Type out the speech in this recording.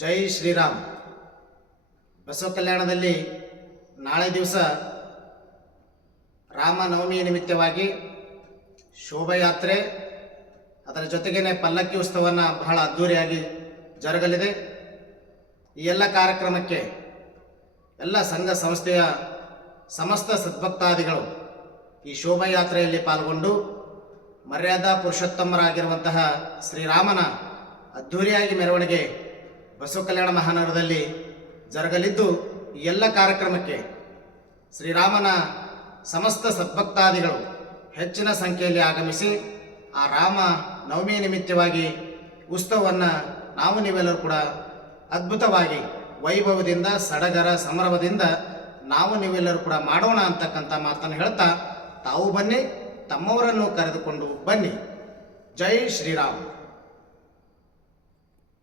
ಜೈ ಶ್ರೀರಾಮ್. ಬಸವ ಕಲ್ಯಾಣದಲ್ಲಿ ನಾಳೆ ದಿವಸ ರಾಮನವಮಿ ನಿಮಿತ್ತವಾಗಿ ಶೋಭಾಯಾತ್ರೆ, ಅದರ ಜೊತೆಗೇ ಪಲ್ಲಕ್ಕಿ ಉತ್ಸವವನ್ನು ಬಹಳ ಅದ್ಧೂರಿಯಾಗಿ ಜರುಗಲಿದೆ. ಈ ಎಲ್ಲ ಕಾರ್ಯಕ್ರಮಕ್ಕೆ ಎಲ್ಲ ಸಂಘ ಸಂಸ್ಥೆಯ ಸಮಸ್ತ ಸದ್ಭಕ್ತಾದಿಗಳು ಈ ಶೋಭಾಯಾತ್ರೆಯಲ್ಲಿ ಪಾಲ್ಗೊಂಡು ಮರ್ಯಾದಾ ಪುರುಷೋತ್ತಮರಾಗಿರುವಂತಹ ಶ್ರೀರಾಮನ ಅದ್ಧೂರಿಯಾಗಿ ಮೆರವಣಿಗೆ ಬಸವ ಕಲ್ಯಾಣ ಮಹಾನಗರದಲ್ಲಿ ಜರುಗಲಿದ್ದು, ಈ ಎಲ್ಲ ಕಾರ್ಯಕ್ರಮಕ್ಕೆ ಶ್ರೀರಾಮನ ಸಮಸ್ತ ಸದ್ಭಕ್ತಾದಿಗಳು ಹೆಚ್ಚಿನ ಸಂಖ್ಯೆಯಲ್ಲಿ ಆಗಮಿಸಿ ಆ ರಾಮ ನವಮಿ ನಿಮಿತ್ತವಾಗಿ ಉತ್ಸವವನ್ನು ನಾವು ನೀವೆಲ್ಲರೂ ಕೂಡ ಅದ್ಭುತವಾಗಿ ವೈಭವದಿಂದ ಸಡಗರ ಸಂಭ್ರಮದಿಂದ ನಾವು ನೀವೆಲ್ಲರೂ ಕೂಡ ಮಾಡೋಣ ಅಂತಕ್ಕಂಥ ಮಾತನ್ನು ಹೇಳ್ತಾ, ತಾವು ಬನ್ನಿ, ತಮ್ಮವರನ್ನು ಕರೆದುಕೊಂಡು ಬನ್ನಿ. ಜೈ ಶ್ರೀರಾಮ್.